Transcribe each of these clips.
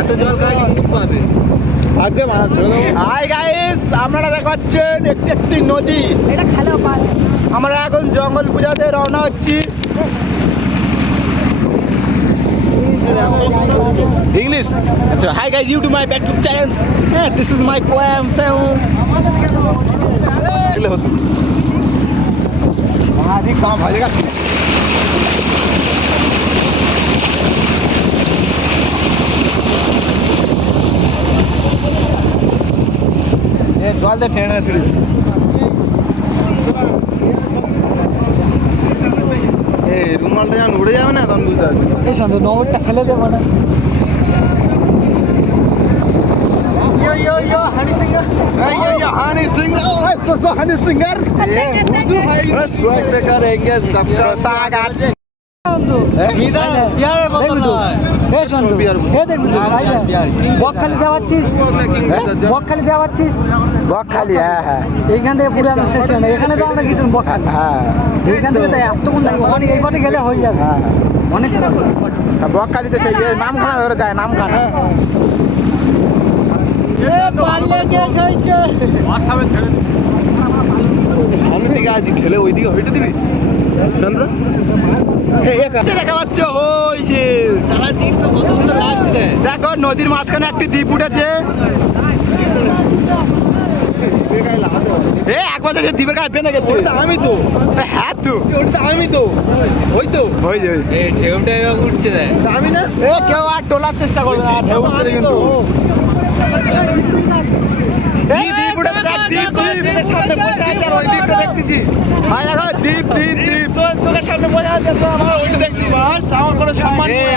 এত জল খাইনি খুব পাবে আগে মাছ ধরে দেবো। হাই গাইস, আপনারা দেখাচ্ছেন একটি একটি নদী। এটা খেলেও পারে। আমরা এখন জঙ্গল পূজাতে রওনা হচ্ছি। English. So, hi guys, you to my YouTube channel. Yeah, this is my poem. काम भाजेगा। ये जल दे ठेने थोड़ी। ए रुमाल टा जान उड़े जावे ना तन बुझता। এই সন্ধ্যে নৌটা ফেলে দেব না। यो हनी सिंगर। यो हनी सिंगर। तो हनी सिंगर। ये हुजू भाई स्वैग से करेंगे सबका स्वागत। বন্ধু এটা বিয়ারে বোতল নয়। এ সন্ধু এ দেখবি বকখালি দেওয়াচ্ছিস বকখালি দেওয়াচ্ছিস বকখালি হ্যাঁ এইখান থেকে পুরো আমি শেষ হয়ে এখানে তো আমরা কিছু বকখালি হ্যাঁ এইখান থেকে তো এতক্ষণ লাগবে অনেক এই পথে গেলে হয়ে যাবে হ্যাঁ অনেক বকখালিতে সেই নামখানা ধরে যায় নামখানা পারলে কে খাইছে সামনে থেকে আজ খেলে ওইদিকে হইতে দিবি চন্দ্র দেখা পাচ্ছ হইছে সারা দিন তো কত সুন্দর লাগছে দেখো নদীর মাঝখানে একটি দ্বীপ উঠেছে এক বছর সে দ্বীপের গায়ে বেঁধে গেছে আমি তো হ্যাঁ তো ওটা আমি তো ওই তো ওই যে ঢেউটা এবার উঠছে আমি না কেউ আর তোলার চেষ্টা করবে না ঢেউ উঠছে কিন্তু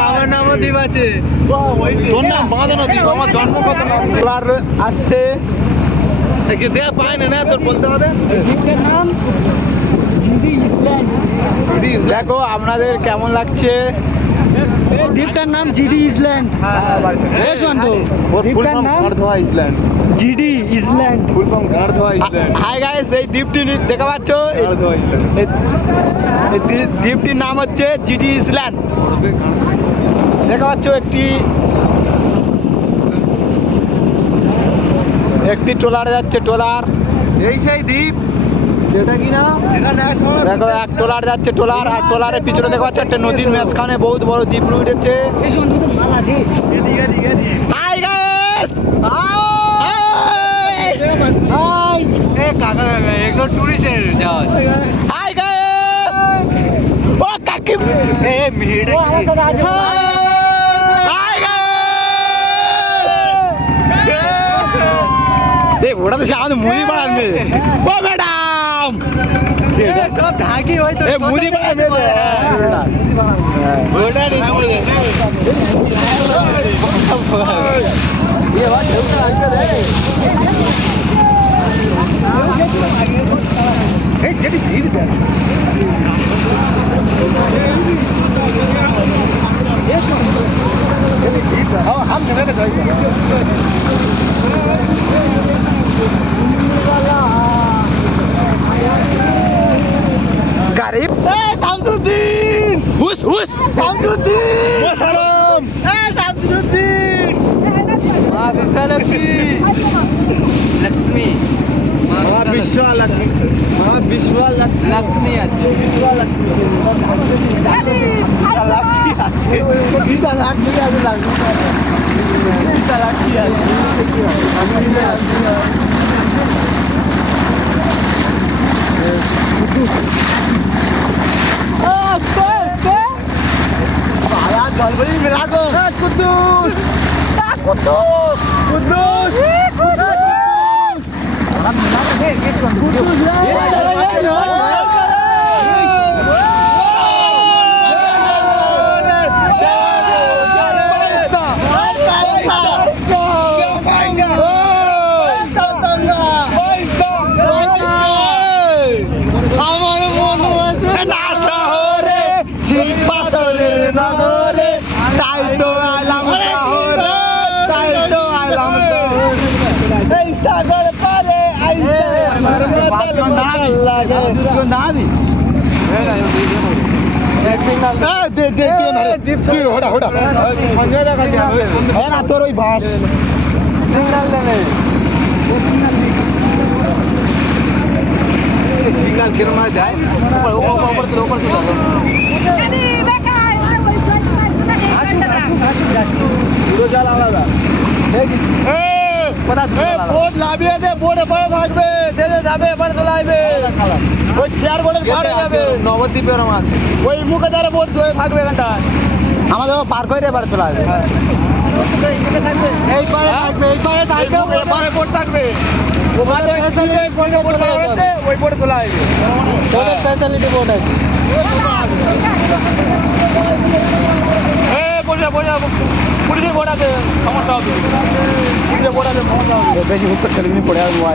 আমার নামও দ্বীপ আছে তোর নাম বাঁধানো দ্বীপ আমার জন্ম কত আসছে দেয়া পায় না তোর বলতে হবে নাম জিডি ইসল্যান্ড দেখো আপনাদের কেমন লাগছে দ্বীপটার নাম জিডি ইসল্যান্ড হ্যাঁ সন্তু দ্বীপটার নাম Eastland GD Eastland hi guys এই দ্বীপটি দেখা পাচ্ছ এই দ্বীপটির নাম হচ্ছে জিডি ইসল্যান্ড দেখা পাচ্ছ একটি ট্রলার যাচ্ছে ট্রলার এই সেই দ্বীপ যেটা কিনা দেখো এক ট্রলার যাচ্ছে ট্রলার আর ট্রলারের পিছনে দেখা যাচ্ছে একটা নদীর মাঝখানে বহুত বড় দ্বীপ উঠেছে এই সন্তু তো মাল আছে হাই গাইস হাই এ কাকা এগুলো টুরিস্টের যাওয়া হাই গাইস ও কাকি এ মিহির ও আমার সাথে আছে হাই গাইস দেখ ওটা তো সে আমাদের মুদি পাড়ার মেয়ে ও ম্যাডাম সব ঢাকি হয়তো এ মুদি পাড়ার মেয়ে ওটা নেই ये बात ढेउटा লাগবে রে এই যেটি ভিড় দেয় যেটি ভিড় দেয় हम चले ना जाइए गरीब ए शामसुद्दीन हुस हुस शामसुद्दीन मोहतरम ए शामसुद्दीन लक्ष्मी लक्ष्मी আছে জলপাই মেলা গো কুদ্দুস কুদ্দুস কুদ্দুস আমার মন না শহরে শিল্পাতরের নগরে তাই তো আলাম শহরে তাই তো আলাম এই সাগর পারে আইসে আমার মাতাল লাগে নাবি না তোর ওই বাস সিগনাল কিরম মার দেয় উপর পুরো জাল আলাদা বোর্ড লাভিয়ে দে বোর্ডে পড়ে থাকবে যাবে এবার চলে আসবে ওই চেয়ার বোর্ডের পড়ে যাবে নবদ্বীপের মাছ ওই মুখে দ্বারা বোর্ড চলে থাকবে এখানটায় আমাদের পার করে এবার চলে আসবে এই পারে থাকবে এপারে বোর্ড থাকবে ওই বোর্ডে চলে আসবে স্পেশালিটি বোর্ড আছে পুলিশের বোর্ড আছে সমস্যা হবে পুলিশের বোর্ড আছে সমস্যা হবে বেশি হুট করে ছেলেগুলি পড়ে আসবো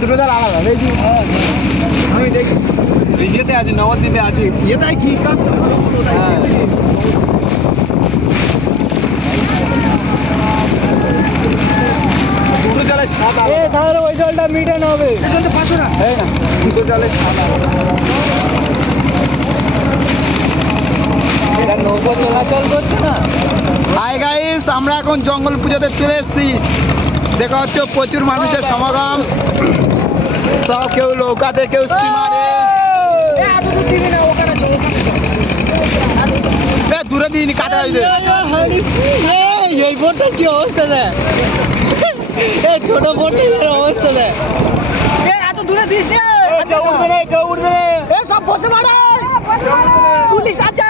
দুটো জাল আলাদা আমি দেখি ইয়েতে আছি নবদ্বীপে আছি ইয়েটাই কি কাজ হ্যাঁ দুটো জালে সাদা তাহলে ওই জলটা মিটানো হবে পেছনটা 500 না হ্যাঁ না দুটো জালে সাদা এটা নৌকো চলাচল করছে না হাই গাইস আমরা এখন জঙ্গল পূজাতে চলে এসেছি দেখা হচ্ছে প্রচুর মানুষের সমাগম সব কেউ নৌকাতে কেউ স্টিমারে দূরে দিইনি কাটা এই বোটটার কি অবস্থা দেয় এই ছোট বোটের অবস্থা দেয় এত দূরে দিস না কেউ উঠবে না সব বসে মারে পুলিশ আছে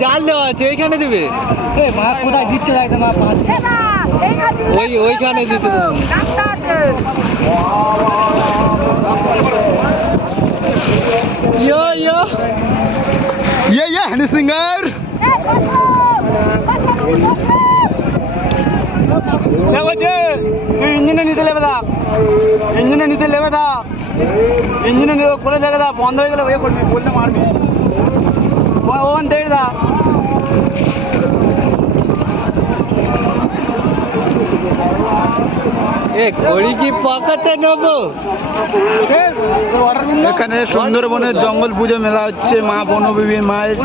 জাল দেওয়া আছে এইখানে দেবে কোথায় দিচ্ছে ওইখানে দিতে হ্যানি সিঙ্গার ইঞ্জিনে নিতে লেবে থাক ইঞ্জিনে কোনো জায়গায় বন্ধ হয়ে গেলে ওয়ে করবি বললে মারবি ওখান থেকে দা ঘড়ি কি পাকাতে নেবো এখানে সুন্দরবনের জঙ্গল পুজো মেলা হচ্ছে মা বনবিবি মায়ের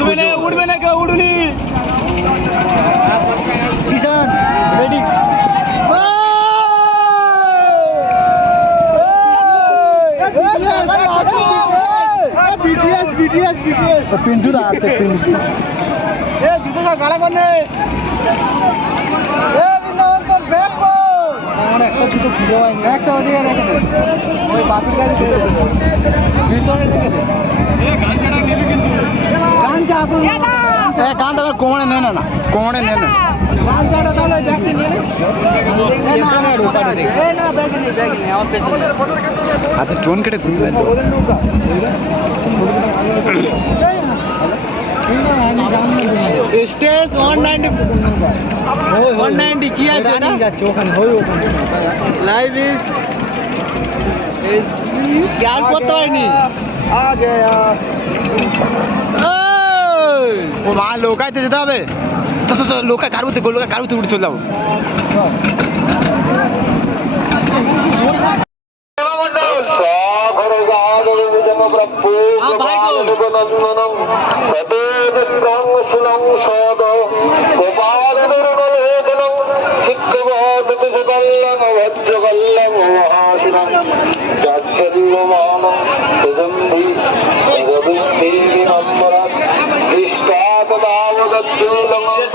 উঠবে না কেউ উঠুনি রেডি পিন্টু দা আছে পিন্টু জুতো গাড়া করনে আমার একটা জুতো খুঁজে হয়নি একটা ওদিকে রেখে দে ওই বাকি গাড়ি ভিতরে রেখে দে গান আবার কোমরে নে না কোমরে নে না আচ্ছা ট্রোন কেটে ঘুরবে স্টেজ 190 কি আছে না ওখানে লাইভ ইজ জ্ঞান করতে হয়নি ও মা লোকাইতে যেতে হবে তো লোকায় কারুতে উঠে চলে যাবো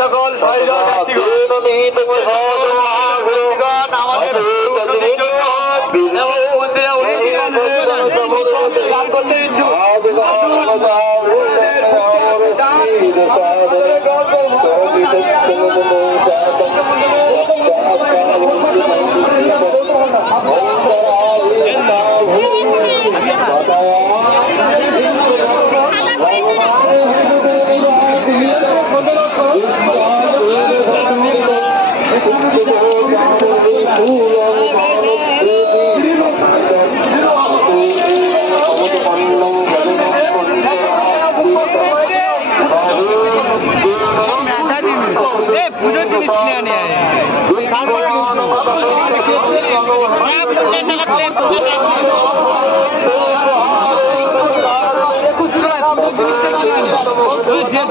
সকল আমাদের যে